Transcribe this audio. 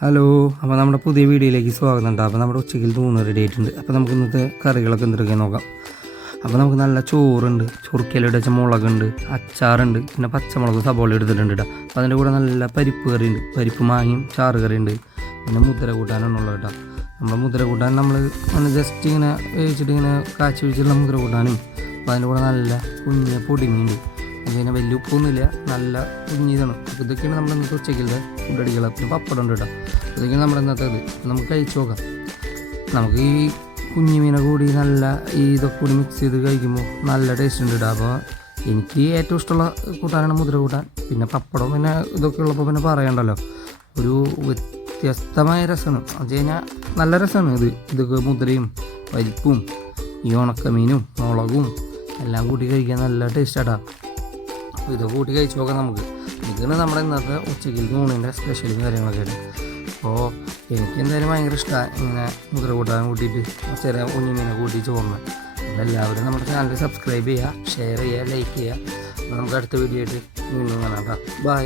Hello അപ്പോൾ നമ്മുടെ പുതിയ വീഡിയോയിലേക്ക് സ്വാഗതം ഉണ്ട് അപ്പോൾ നമ്മുടെ ഉച്ചയ്ക്ക് തൂണ് റെഡി ആയിട്ടുണ്ട്. അപ്പോൾ നമുക്ക് ഇന്നത്തെ കറികളൊക്കെ എന്തൊക്കെ നോക്കാം. അപ്പോൾ നമുക്ക് നല്ല ചോറുണ്ട് ചുറുക്കയിലിട്ട് വെച്ച മുളകുണ്ട് അച്ചാറുണ്ട് പിന്നെ പച്ചമുളക് സബോള എടുത്തിട്ടുണ്ട് കേട്ടോ. അപ്പോൾ അതിന്റെ കൂടെ നല്ല പരിപ്പ് കറി ഉണ്ട്. പരിപ്പ് മാങ്ങയും ചാറ് കറി ഉണ്ട്. പിന്നെ മുദ്ര കൂട്ടാനാണുള്ളത് കേട്ടോ. നമ്മുടെ മുദ്ര കൂട്ടാൻ നമ്മൾ ഒന്ന് ജസ്റ്റ് ഇങ്ങനെ വേവിച്ചിട്ട് ഇങ്ങനെ കാച്ചി വെച്ചിട്ടുള്ള മുദ്ര കൂട്ടാനും. അപ്പോൾ അതിന്റെ കൂടെ നല്ല കുഞ്ഞ് പൊടിമീനുണ്ട് അതിന് വലിയ ഉപ്പൊന്നുമില്ല. നല്ല കുഞ്ഞിതാണ്. അപ്പോൾ ഇതൊക്കെയാണ് നമ്മൾ ഇന്നത്തെ ഉച്ചയ്ക്കത്തെ ഫുഡ് അടിക്കുക പിന്നെ പപ്പടം ഉണ്ട് കേട്ടോ. ഇതൊക്കെയാണ് നമ്മുടെ ഇന്നത്തെ ഇത്. നമുക്ക് കഴിച്ചു നോക്കാം. നമുക്ക് ഈ കുഞ്ഞു മീനെ കൂടി നല്ല ഈ ഇതൊക്കെ കൂടി മിക്സ് ചെയ്ത് കഴിക്കുമ്പോൾ നല്ല ടേസ്റ്റ് ഉണ്ട് കേട്ടോ. അപ്പോൾ എനിക്ക് ഏറ്റവും ഇഷ്ടമുള്ള കൂട്ടാനാണ് മുദ്ര കൂട്ടാൻ. പിന്നെ പപ്പടം പിന്നെ ഇതൊക്കെ ഉള്ളപ്പോൾ പിന്നെ പറയണ്ടല്ലോ. ഒരു വ്യത്യസ്തമായ രസമാണ്. അത് കഴിഞ്ഞാൽ നല്ല രസമാണ് ഇത്. ഇതൊക്കെ മുദ്രയും പരിപ്പും ഈ ഉണക്കമീനും മുളകും എല്ലാം കൂട്ടി കഴിക്കാൻ നല്ല ടേസ്റ്റാട്ടാ ഇത് കൂട്ടി കഴിച്ച് നോക്കാം നമുക്ക്. ഇതാണ് നമ്മുടെ ഇന്നത്തെ ഉച്ചയ്ക്ക് ഊണിന്റെ സ്പെഷ്യലും കാര്യങ്ങളൊക്കെ ആയിട്ട് അപ്പോൾ എനിക്ക് എന്തായാലും ഭയങ്കര ഇഷ്ടമാണ് ഇങ്ങനെ മുതിര കൂട്ടാൻ കൂട്ടിയിട്ട് ചെറിയ കുഞ്ഞുമീനെ കൂട്ടി ചോറിന് അപ്പോൾ എല്ലാവരും നമ്മുടെ ചാനൽ സബ്സ്ക്രൈബ് ചെയ്യുക ഷെയർ ചെയ്യുക ലൈക്ക് ചെയ്യുക. അപ്പോൾ നമുക്ക് അടുത്ത വീഡിയോ ആയിട്ട് വീണ്ടും കാണാം കേട്ടോ. ബൈ